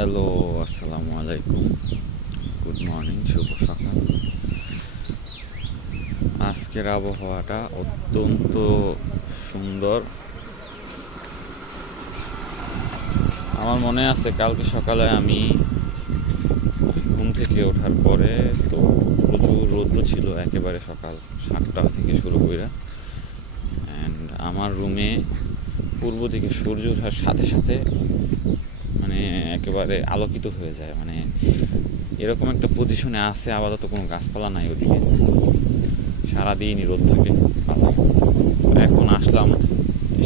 Hello, আসসালামু আলাইকুম। Good morning, শুভ সকাল। আজকের আবহাওয়াটা অত্যন্ত সুন্দর। আমার মনে আছে কালকে সকালে আমি ঘুম থেকে ওঠার পরে তো প্রচুর রৌদ্র ছিল, একেবারে সকাল 7টা থেকে শুরু করে। অ্যান্ড আমার রুমে পূর্ব দিকে সূর্য ওঠার সাথে সাথে মানে একেবারে আলোকিত হয়ে যায়। মানে এরকম একটা পজিশনে আছে, আপাতত কোনো গাছপালা নাই ওদিকে, সারাদিনই রোদ থাকে। এখন আসলাম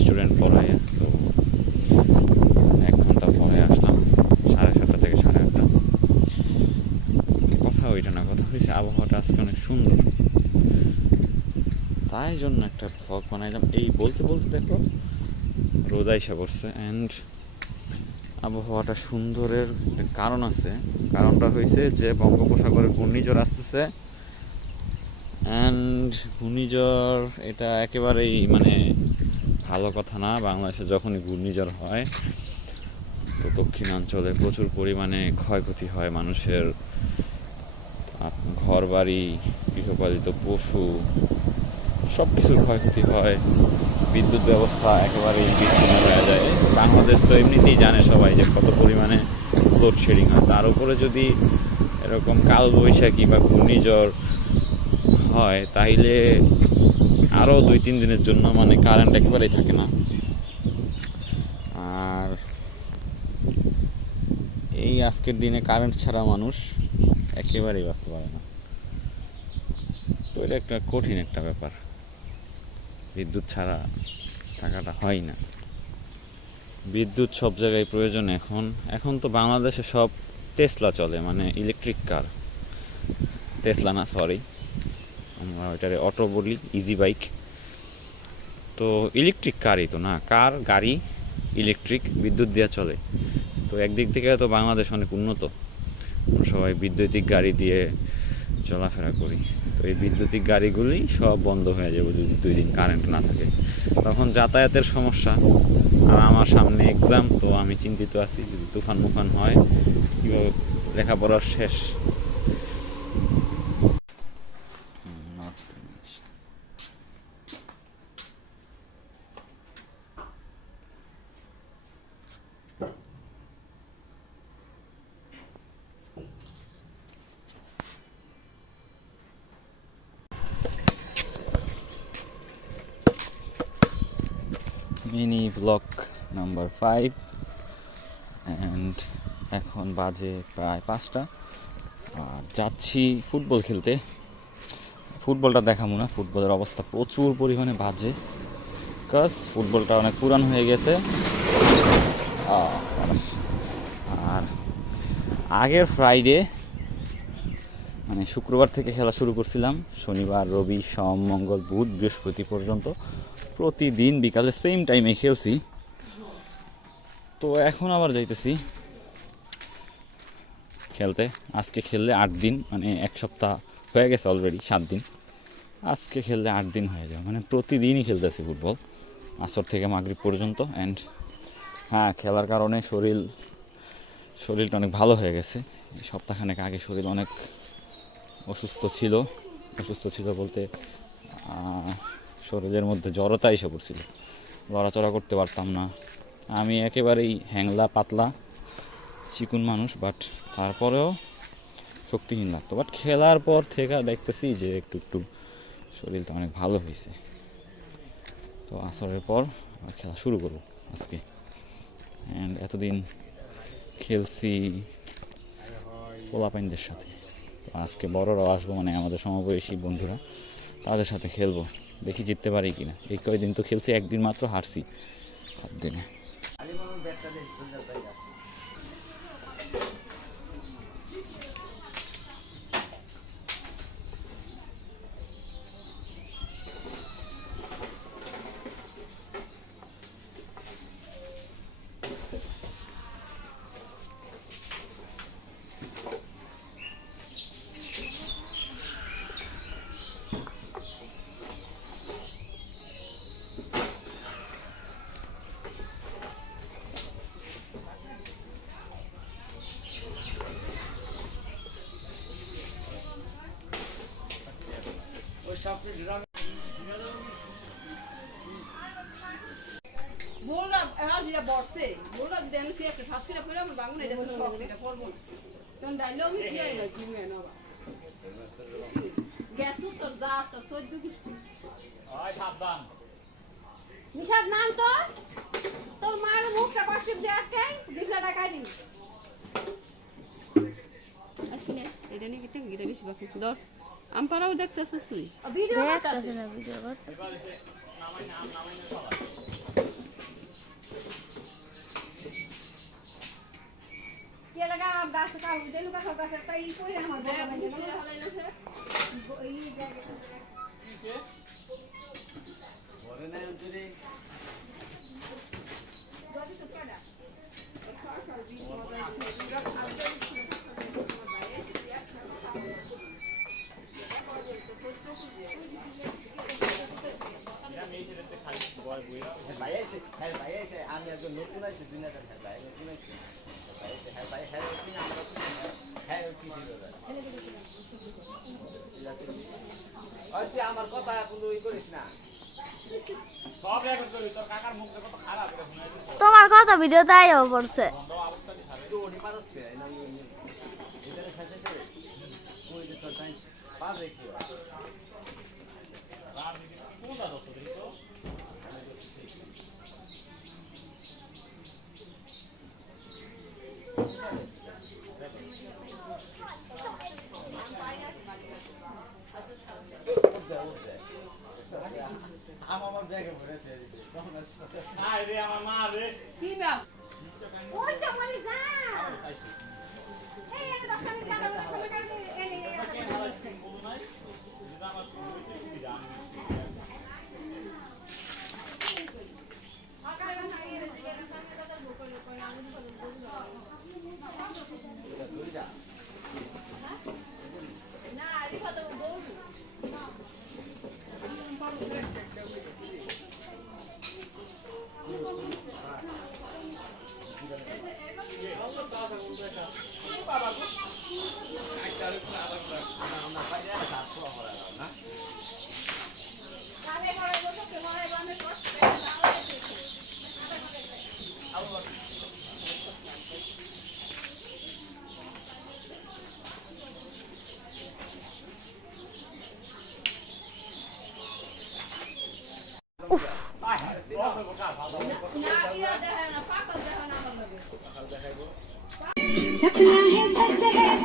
স্টুডেন্ট পড়ায়, তো 1 ঘন্টা পরে আসলাম, 7:30 থেকে 8:30। কথা ওইটা না, কথা হয়েছে আবহাওয়াটা আজকে অনেক সুন্দর, তাই জন্য একটা ব্লগ বানাইলাম। এই বলতে বলতে দেখো রোদ আইসা পড়ছে। অ্যান্ড আবহাওয়াটা সুন্দরের কারণ আছে। কারণটা হয়েছে যে বঙ্গোপসাগরে ঘূর্ণিঝড় আসতেছে। অ্যান্ড ঘূর্ণিঝড় এটা একেবারেই মানে ভালো কথা না। বাংলাদেশে যখনই ঘূর্ণিঝড় হয় তো দক্ষিণাঞ্চলে প্রচুর পরিমাণে ক্ষয়ক্ষতি হয়, মানুষের ঘরবাড়ি, গৃহপালিত পশু, সব কিছুর ক্ষয়ক্ষতি হয়। বিদ্যুৎ ব্যবস্থা একেবারেই বিচ্ছিন্ন হয়ে যায়। বাংলাদেশ তো এমনিতেই জানে সবাই যে কত পরিমাণে লোডশেডিং হয়, তার উপরে যদি এরকম কালবৈশাখী বা ঘূর্ণিঝড় হয় তাইলে আরও 2-3 দিনের জন্য মানে কারেন্ট একেবারেই থাকে না। আর এই আজকের দিনে কারেন্ট ছাড়া মানুষ একেবারেই বাঁচতে পারে না। তো এটা একটা কঠিন একটা ব্যাপার, বিদ্যুৎ ছাড়া থাকাটা হয় না। বিদ্যুৎ সব জায়গায় প্রয়োজন। এখন তো বাংলাদেশে সব টেসলা চলে, মানে ইলেকট্রিক কার। টেসলা না, সরি, আমরা ওইটারে অটো বলি, ইজি বাইক। তো ইলেকট্রিক কারই তো না, কার গাড়ি ইলেকট্রিক বিদ্যুৎ দিয়ে চলে। তো একদিক থেকে তো বাংলাদেশ অনেক উন্নত, আমরা সবাই বৈদ্যুতিক গাড়ি দিয়ে চলাফেরা করি। তো এই বৈদ্যুতিক গাড়িগুলি সব বন্ধ হয়ে যাবে যদি 2 দিন কারেন্ট না থাকে, তখন যাতায়াতের সমস্যা। আর আমার সামনে এক্সাম, তো আমি চিন্তিত আছি যদি তুফান মুফান হয় কীভাবে লেখাপড়ার শেষ। Mini blog number 5। অ্যান্ড এখন বাজে প্রায় 5টা, আর যাচ্ছি ফুটবল খেলতে। ফুটবলটা দেখাবো না, ফুটবলের অবস্থা প্রচুর পরিমাণে বাজে, বিকজ ফুটবলটা অনেক পুরান হয়ে গেছে। আর আগের ফ্রাইডে মানে শুক্রবার থেকে খেলা শুরু করছিলাম, শনিবার, রবি, সোম, মঙ্গল, বুধ, বৃহস্পতি পর্যন্ত প্রতিদিন বিকালে সেম টাইমে খেলছি। তো এখন আবার যাইতেছি খেলতে। আজকে খেললে 8 দিন, মানে 1 সপ্তাহ হয়ে গেছে অলরেডি, 7 দিন। আজকে খেললে 8 দিন হয়ে যায়, মানে প্রতিদিনই খেলতেছি ফুটবল আসর থেকে মাগরিব পর্যন্ত। অ্যান্ড হ্যাঁ, খেলার কারণে শরীরটা অনেক ভালো হয়ে গেছে। সপ্তাহখানেক আগে শরীর অনেক অসুস্থ ছিল বলতে শরীরের মধ্যে জড়তা এসে পড়ছিল, লড়াচড়া করতে পারতাম না। আমি একেবারেই হ্যাংলা পাতলা চিকুন মানুষ, বাট তারপরেও শক্তিহীন লাগতো। বাট খেলার পর থেকে দেখতেছি যে একটু একটু শরীরটা অনেক ভালো হয়েছে। তো আসরের পর আবার খেলা শুরু করবো আজকে। অ্যান্ড এতদিন খেলছি পোলাপাইনদের সাথে, তো আজকে বড়রাও আসবো, মানে আমাদের সমবয়সী বন্ধুরা, তাদের সাথে খেলবো। দেখি জিততে পারি কিনা। এই কয়দিন তো খেলছি, একদিন মাত্র হারছি 7 দিনে। বসে বললো দেন তুই একটা শ্বাস করে পড়ে আমার বাঙুন এটা তো শখ এটা করবো না তখন ডাইলেও আমি কি হয় না ঘুমিয়ে আনো গ্যাসও তোর যা তোর সহ্য গুষ্টি সাবধান নিষাদ নাম তো তোর মার মুখটা কষ্ট দিয়ে আটকে জিভটা টাকাই আসলে এটা নিয়ে কেটে গিয়ে গেছি বাকি ধর আমপারাও দেখতেছিস তুই ভিডিও করতেছিস না ভিডিও করতে কে লাগা গাছ কা উদেলু কা সব গাছ একটা ই কইরা আমার বড় ভাই মনে হলাইলো সে এই জায়গা কে বলে না যদি যদি তো কেডা আমি একজন নতুন আছি দুনিয়াতে ভাই নতুন আছি ভাই হ্যাঁ আমরা হ্যাঁ কি ছিল আমার কথা কোনো ই করিস না সব রেকর্ড করি তোর কাকার মুখ কত খারাপ এটা শুনে তোমার কথা ভিডিও তাইও পড়ছে ওডি পারস কে না এটারে শেষে কই দিত তাই পাবে কি রাম কোনটা দছ দিই তো আমার ব্যাগে ভরেছে আরে আমার মা রে কি না ওই তো মানে যা এই এটা দশটা মিনিট লাগা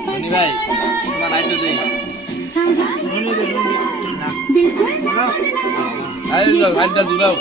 ধনী ভাই তোমার রাইট দিই আরে রাইট দাও